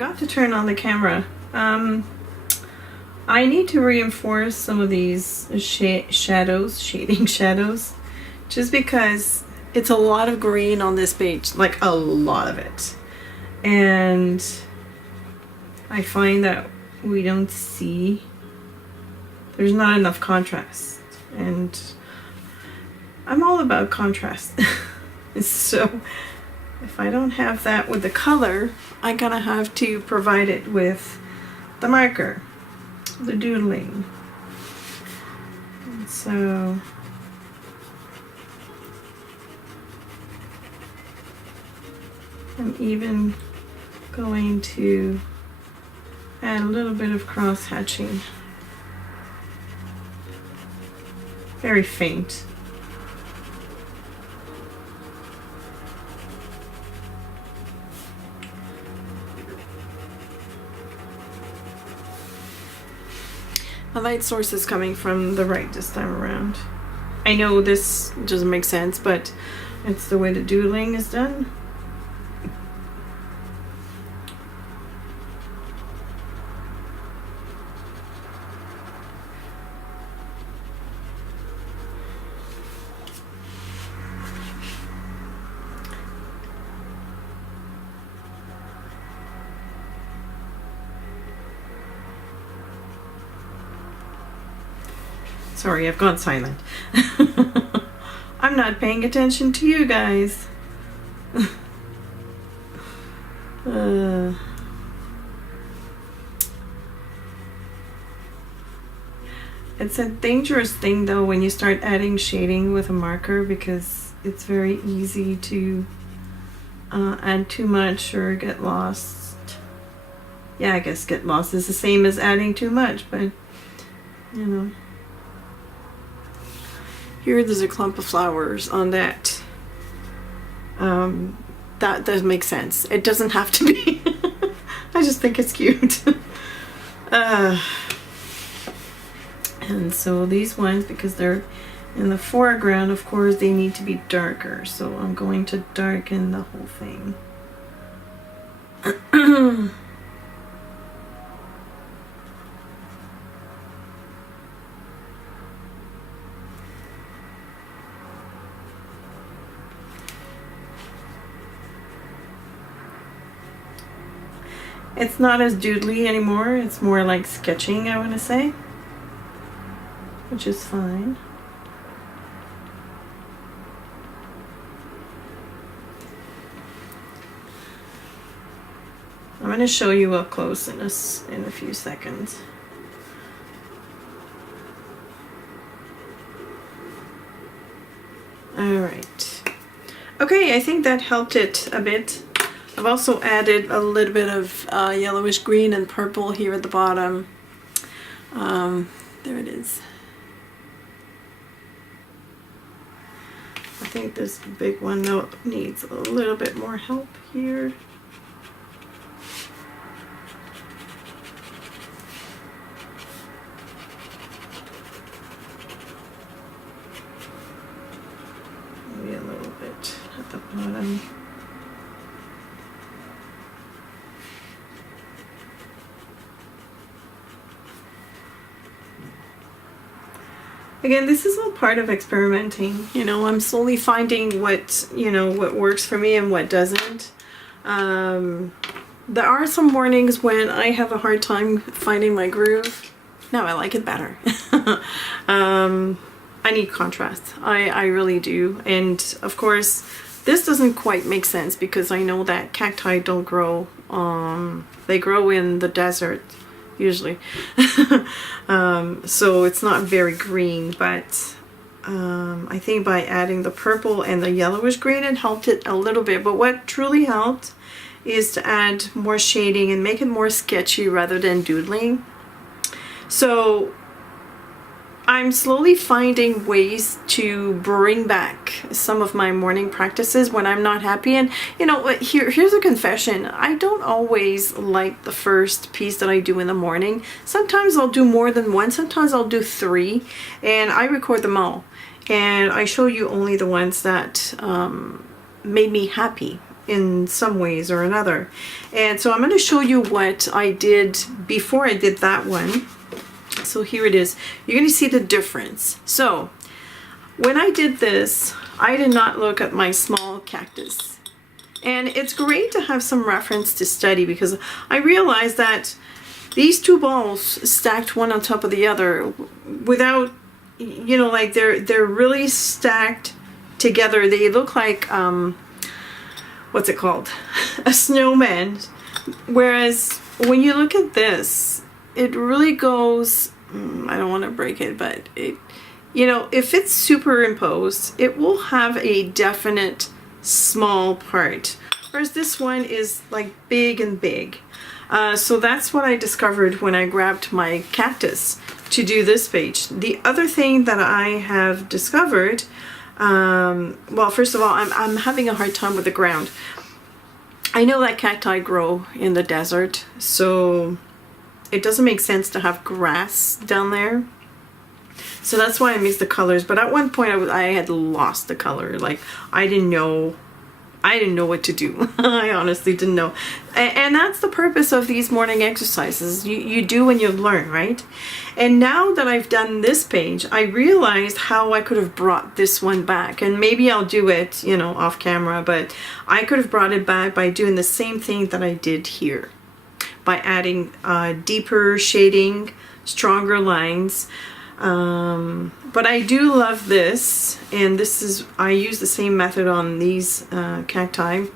forgot to turn on the camera. I need to reinforce some of these shading shadows, just because it's a lot of green on this page, like a lot of it. And I find that we don't see, there's not enough contrast. And I'm all about contrast. So if I don't have that with the color, I'm gonna have to provide it with the marker, the doodling. And so I'm even going to add a little bit of cross hatching. Very faint. The light source is coming from the right this time around. I know this doesn't make sense, but it's the way the doodling is done. Sorry, I've gone silent. I'm not paying attention to you guys. It's a dangerous thing though when you start adding shading with a marker, because it's very easy to add too much or get lost. Yeah, I guess get lost is the same as adding too much, but you know. Here there's a clump of flowers on that. That does make sense. It doesn't have to be. I just think it's cute. And so these ones, because they're in the foreground, of course, they need to be darker. So I'm going to darken the whole thing. It's not as doodly anymore. It's more like sketching, I want to say, which is fine. I'm going to show you up close in a few seconds. All right. Okay, I think that helped it a bit. I've also added a little bit of yellowish green and purple here at the bottom. There it is. I think this big one though needs a little bit more help here. Maybe a little bit at the bottom. Again, this is all part of experimenting. You know, I'm slowly finding what works for me and what doesn't. There are some mornings when I have a hard time finding my groove. Now I like it better. I need contrast. I really do. And of course, this doesn't quite make sense because I know that cacti don't grow. They grow in the desert usually. So it's not very green, but I think by adding the purple and the yellowish green, it helped it a little bit. But what truly helped is to add more shading and make it more sketchy rather than doodling. So I'm slowly finding ways to bring back some of my morning practices when I'm not happy. And you know, here's a confession. I don't always like the first piece that I do in the morning. Sometimes I'll do more than one. Sometimes I'll do 3, and I record them all. And I show you only the ones that made me happy in some ways or another. And so I'm going to show you what I did before I did that one. So here it is. You're going to see the difference. So when I did this, I did not look at my small cactus. And it's great to have some reference to study, because I realized that these two balls stacked one on top of the other without, you know, like they're really stacked together. They look like, what's it called? A snowman. Whereas when you look at this, it really goes, I don't want to break it, but it, you know, if it's superimposed, it will have a definite small part. Whereas this one is like big and big. So that's what I discovered when I grabbed my cactus to do this page. The other thing that I have discovered, well, first of all, I'm having a hard time with the ground. I know that cacti grow in the desert, so it doesn't make sense to have grass down there. So that's why I mixed the colors. But at one point I had lost the color. Like I didn't know what to do. I honestly didn't know. And that's the purpose of these morning exercises. You do and you learn, right? And now that I've done this page, I realized how I could have brought this one back. And maybe I'll do it, you know, off camera, but I could have brought it back by doing the same thing that I did here. By adding deeper shading, stronger lines. But I do love this, and this is, I use the same method on these cacti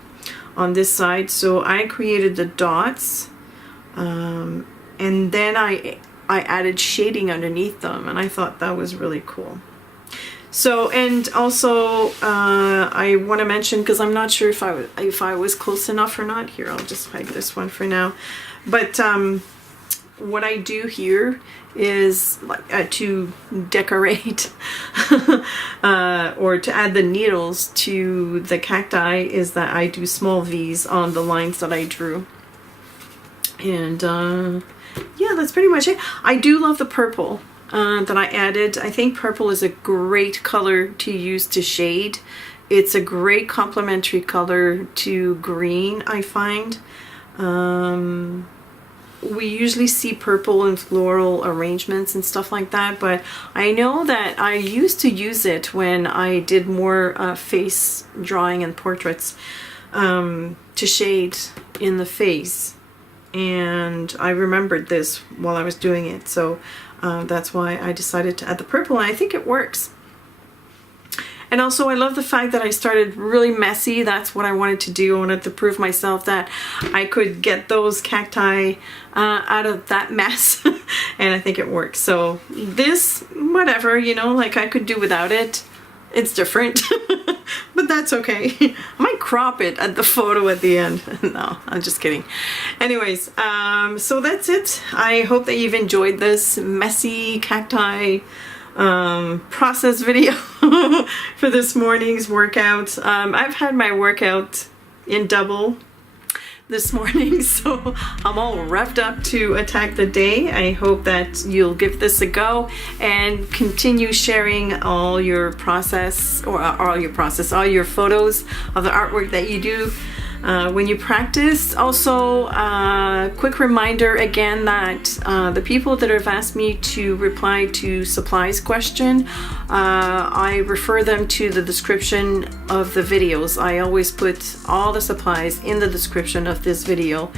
on this side. So I created the dots, and then I added shading underneath them, and I thought that was really cool. So, and also I want to mention, because I'm not sure if I was close enough or not. Here, I'll just hide this one for now. But what I do here is like to decorate or to add the needles to the cacti, is that I do small V's on the lines that I drew. And yeah, that's pretty much it. I do love the purple that I added. I think purple is a great color to use to shade. It's a great complementary color to green, I find. We usually see purple in floral arrangements and stuff like that, but I know that I used to use it when I did more face drawing and portraits to shade in the face, and I remembered this while I was doing it, so that's why I decided to add the purple, and I think it works. And also I love the fact that I started really messy. That's what I wanted to do. I wanted to prove myself that I could get those cacti out of that mess. And I think it works. So this, whatever, you know, like I could do without it. It's different. But that's okay. I might crop it at the photo at the end. No, I'm just kidding. Anyways, so that's it. I hope that you've enjoyed this messy cacti process video for this morning's workout. I've had my workout in double this morning, so I'm all revved up to attack the day. I hope that you'll give this a go and continue sharing all your process, or all your photos of the artwork that you do when you practice. Also, quick reminder again that the people that have asked me to reply to supplies question, I refer them to the description of the videos. I always put all the supplies in the description of this video.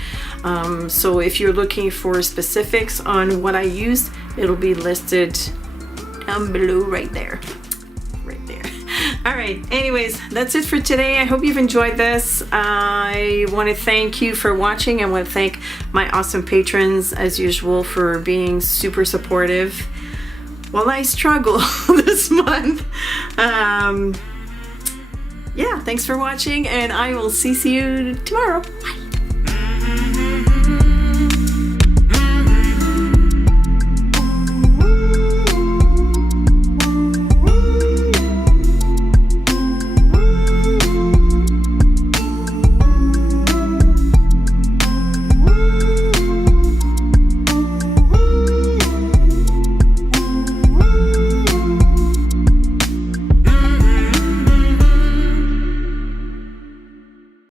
So if you're looking for specifics on what I use, it'll be listed down below right there. Alright, anyways, that's it for today. I hope you've enjoyed this. I want to thank you for watching. I want to thank my awesome patrons, as usual, for being super supportive while I struggle this month. Yeah, thanks for watching, and I will see you tomorrow. Bye.